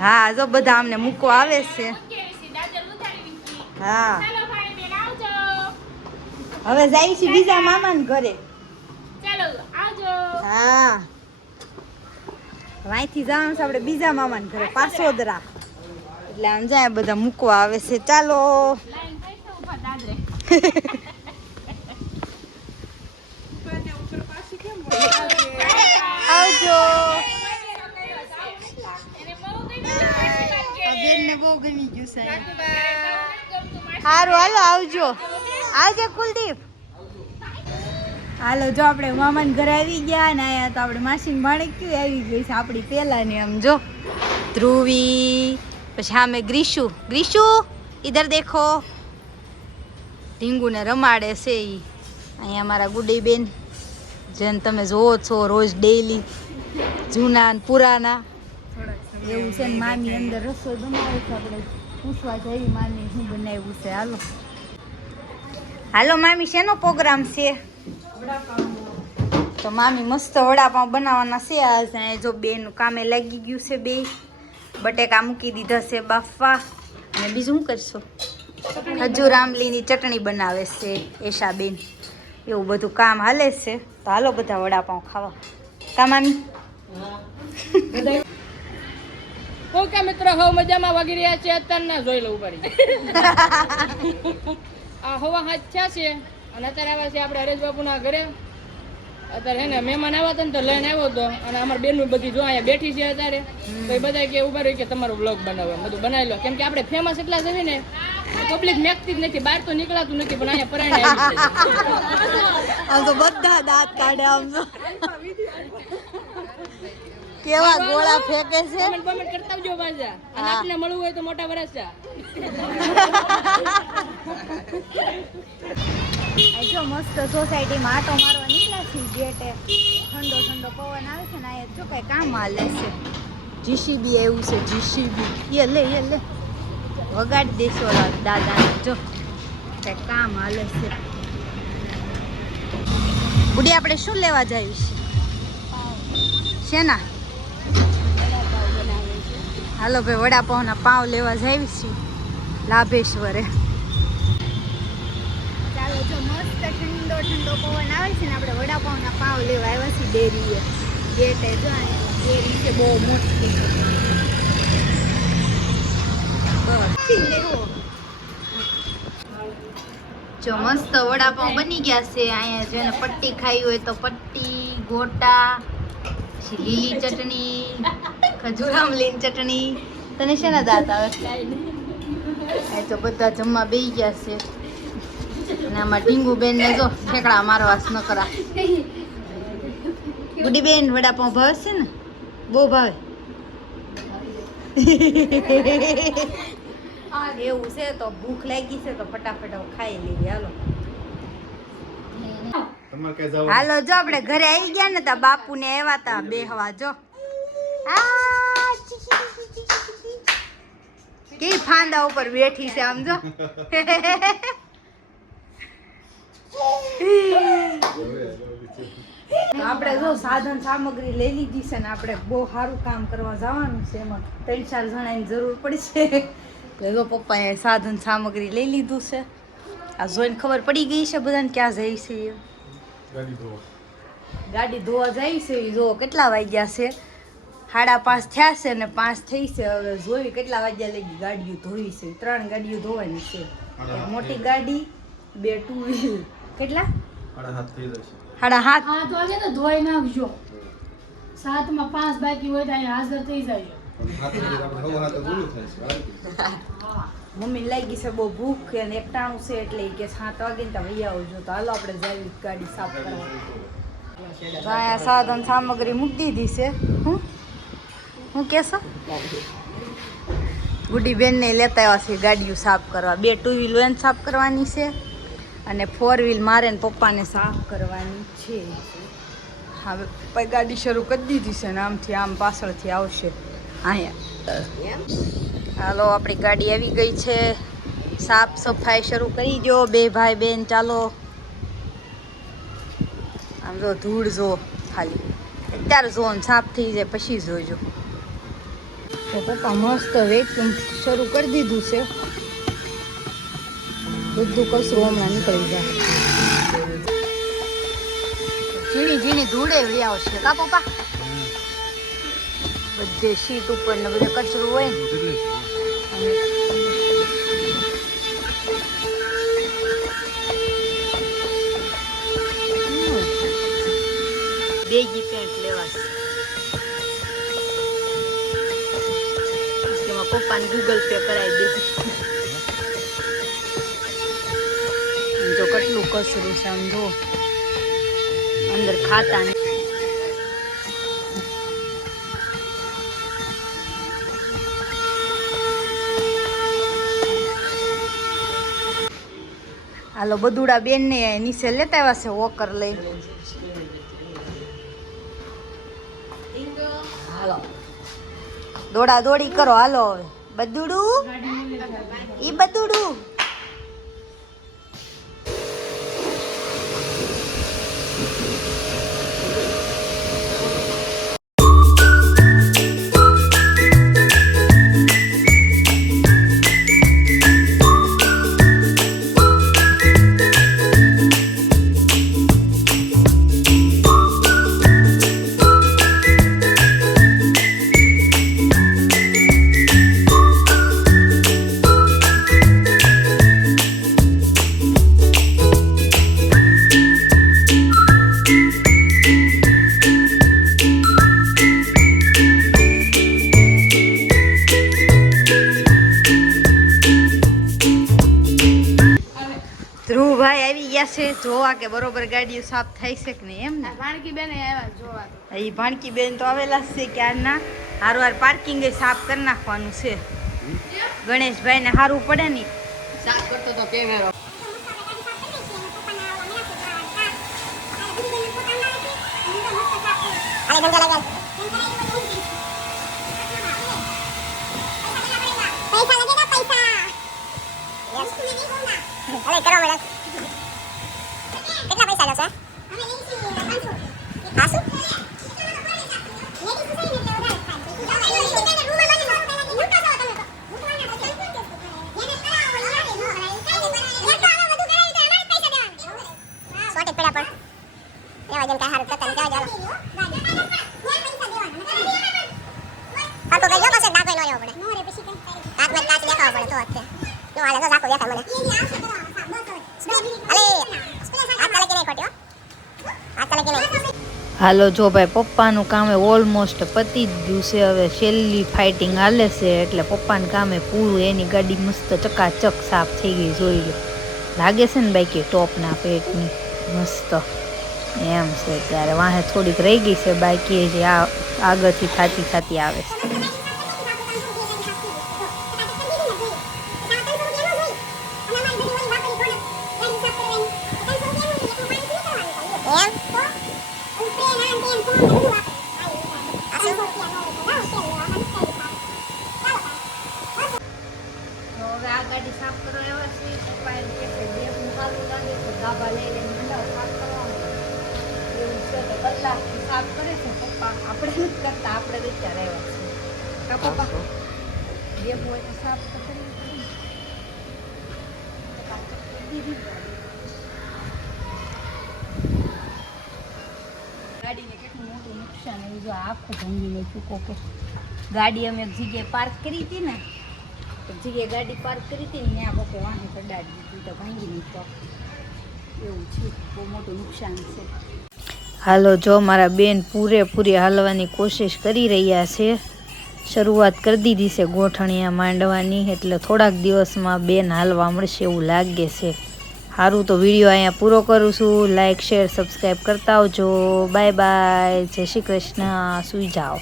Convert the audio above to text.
હા જો બધા અમને મૂકો આવે છે. હા હવે જાય છે બીજા મામાને ઘરે. હા અહીંથી જવાનું છે આપણે બીજા મામાને ઘરે પાસોદરા, એટલે આમ જાય બધા મૂકવા આવે છે. ચાલો આવજો. બેનને બહુ ગમી ગયું છે. સારું હાલો આવજો. આવજે કુલદીપ. હાલો જો આપણે મામાને ઘરે આવી ગયા ને આયા તો આપણે માસીને ભાણકી આવી ગઈ છે આપણી પેલાની. આમ જો ધ્રુવી, પછી સામે ગ્રીશુ. ગ્રીશુ ઇધર દેખો. ઢીંગુને રમાડે છે ઈ. અહીંયા અમારા ગુડી બેન જેને તમે જોવો છો રોજ ડેઈલી, જૂના ને પુરાના એવું છે ને. મામી અંદર રસોઈ બનાવે છે, આપણે પૂછવા જઈએ મામી શું બનાવ્યું છે. હાલો હાલો મામી શેનો પ્રોગ્રામ છે? તો મામી મસ્ત વડાપાઉં બનાવવાના છે આજ. જો બેનું કામે લાગી ગયું છે. બે બટેકા મૂકી દીધા છે બાફવા, અને બીજું શું કરશો? ખજૂર આંબલીની ચટણી બનાવે છે એશા બેન. એવું બધું કામ હાલે છે. તો હાલો બધા વડાપાઉં ખાવા. કા મામી? ઓકે મિત્રો, હવે મજામાં વાગી રહ્યા છે અત્યારના. જોઈ લઉં પડી આ હવા હાથ થયા છે અને અત્યારે આવ્યા છે આપણે હરેશ બાપુના ઘરે. અત્યારે હે ને મહેમાન આવ્યા હતા ને તો લઈને આવ્યો હતો, અને અમારા બેનનું બધી જો અહીંયા બેઠી છે અત્યારે. તો એ બધા કે ઉભા રહી કે તમારો વ્લોગ બનાવો, બધું બનાવી લો. કેમ કે આપણે ફેમસ એટલા છે ને, પબ્લિક મેકતી જ નથી, બહાર તો નીકળાતું નથી, પણ અહીંયા પરાણે આમ તો બધા દાંત કાઢે. આમ તો કેવા ગોળા ફેંકે છે. કમેન્ટ કરતા આવજો પાછા. અને આપને મળવું હોય તો મોટા વરસા. જો મસ્ત સોસાયટીમાં આટો મારવા નીકળ્યા છે ગેટે. ઠંડો ઠંડો પવન આવે છે ને. અહીંયા જો કઈ કામ હાલે છે. જીસીબી એવું છે. જીસીબી એ લે વગાડી દેશો દાદાને. જો કઈ કામ હાલે છે. બુડી આપણે શું લેવા જઈએ છીએ? શેના? હાલો ભાઈ વડાપાઉંના પાવ લેવા જઈએ છીએ લાભેશ્વરે. ચાલો જો મસ્ત ઠંડો ઠંડો પવન આવે છે ને, આપણે વડાપાઉંના પાવ લેવા આવ્યા છીએ ડેરીએ. ગેટે જો ડેરી છે બહુ મોટી. જો મસ્ત વડાપાઉં બની ગયા છે. અહીંયા જેને પટ્ટી ખાવી હોય તો પટ્ટી, ગોટા, લીલી ચટણી, ખજૂર આમલીની ચટણી. તને શેના દાંત આવે? એ તો બધા જમવા બેસી ગયા છે. અને આમાં ઢીંગુ બેન ને જો ઠેકડા મારવા ન કરા. ગુડી બેન વડાપાઉં ભાવે છે ને? બહુ ભાવે. એવું છે તો ભૂખ લાગી છે તો ફટાફટ ખાઈ લેવી. હાલો જો આપણે ઘરે આવી ગયા ને તો બાપુ ને આવ્યા તા બેહવા. જો કેવી ફાંદા ઉપર બેઠી છે આમ જો. આપણે જો સાધન સામગ્રી લઈ લીધી છે ને, આપણે બહુ સારું કામ કરવા જવાનું છે. એમાં 3-4 જણાની જરૂર પડશે. એટલે જો પપ્પાએ સાધન સામગ્રી લઈ લીધું છે. આ જોઈને ખબર પડી ગઈ છે બધાને ક્યાં જાય છે. ગાડી ધોવા જાય છે. જો કેટલા વાગ્યા છે? 5:30 થયા છે ને 5 થઈ છે. હવે જોઈ કેટલા વાગ્યા લગી ગાડીઓ ધોઈ છે. 3 ગાડીઓ ધોવાની છે. એક મોટી ગાડી, 2 ટુ વ્હીલ. કેટલા? 7:30 થઈ જશે. 7:30 હા તો આજે તો ધોઈ નાખજો. 7 માં 5 બાકી હોય તો અહીંયા હાજર થઈ જાય. મમ્મી લાગી છે બહુ ભૂખ અને એકટાણું છે એટલે કે 7 વાગે ને તમે આવજો. તો હાલો આપણે જઈએ ગાડી સાફ કરવા. અહીંયા સાધન સામગ્રી મૂકી દીધી છે. હું કેશો? ગુડી બેન ને લેતા આવ્યા છે ગાડીઓ સાફ કરવા. 2 ટુ વ્હીલ વેન સાફ કરવાની છે અને 4 વ્હીલ મારે ને પપ્પાને સાફ કરવાની છે. હવે પપ્પાએ ગાડી શરૂ કરી દીધી છે ને આમથી આમ પાછળથી આવશે. અહીંયા હાલો આપણી ગાડી આવી ગઈ છે. સાફ સફાઈ શરૂ કરી દો 2 ભાઈ બેન. ચાલો આમ જો ધૂળ જો ખાલી અત્યારે જોન સાફ થઈ જાય પછી જોજો. તો પપ્પા મસ્ત વેક્યુમ શરૂ કરી દીધું છે. બધું કચરું હમણાં નીકળી જાય. ઝીણી ઝીણી ધૂળે વહી આવશે કા પપ્પા? બધે સીટ ઉપર ને બધે કચરું હોય ને. બેગી પેન્ટ લેવાશે. એમાં પપ્પાને ગૂગલ પે કરાવી દે. જો કેટલું કચરું છે આમ જો અંદર ખાતા ને. હાલો બધુડા બેન ને નીચે લેતા આવ્યા છે વોકર લઈ. હાલો દોડા દોડી કરો હાલો. હવે બધુડું ઈ બધુડું ધ્રુવભાઈ આવી ગયા છે જોવા કે બરોબર ગાડીઓ સાફ થાય છે કે નહીં એમ ને. ભાણકી બેન આવ્યા જોવા. એ ભાણકી બેન તો આવેલા જ છે ક્યારના. હારવાર પાર્કિંગ સાફ કરી નાખવાનું છે. ગણેશભાઈ ને સારું પડે ને સાફ કરતો તો કેમેરો. હાલો જો ભાઈ પપ્પાનું કામે ઓલમોસ્ટ પતી જ ગયું છે. હવે છેલ્લી ફાઇટિંગ હાલે છે એટલે પપ્પાનું કામે પૂરું. એની ગાડી મસ્ત ચકાચક સાફ થઈ ગઈ જોઈ લો. લાગે છે ને બાઈક ટોપના પેટની મસ્ત એમ છે. ત્યારે વાહે થોડીક રહી ગઈ છે બાકી જે આગળથી થતી આવે છે. હવે આ ગાડી સાફ કરવા આવ્યા છે. પપ્પા એમ કે બેગનું સારું લાગે તો ગાભા લઈ લઈને મંડાવ સાફ કરવાનું. એવું છે તો કલાકથી સાફ કરે છે પપ્પા. આપણે નથી કરતા, આપણે વિચાર આવ્યા છે કા પપ્પા? બેગ હોય તો સાફ તો કરવી પડે. ગાડીને કેટલું મોટું નુકસાન આવ્યું. જો આખું ભાંગીને ચૂકો કે ગાડી અમે એક જગ્યાએ પાર્ક કરી હતી ને, જગ્યાએ ગાડી પાર્ક કરી હતી ને ત્યાં પપ્પે વાહન કડાડી દીધી તો ભાંગી નહીં. તો એવું છે, બહુ મોટું નુકસાન છે. હાલો જો મારા બેન પૂરેપૂરી હાલવાની કોશિશ કરી રહ્યા છે. શરૂઆત કરી દીધી છે ગોઠણિયા માંડવાની, એટલે થોડાક દિવસમાં બેન હાલવા મળશે એવું લાગે છે. સારું તો વિડીયો અહીંયા પૂરો કરું છું. લાઇક શેર સબસ્ક્રાઈબ કરતા આવજો. બાય બાય, જય શ્રી કૃષ્ણ. સુઈ જાઓ.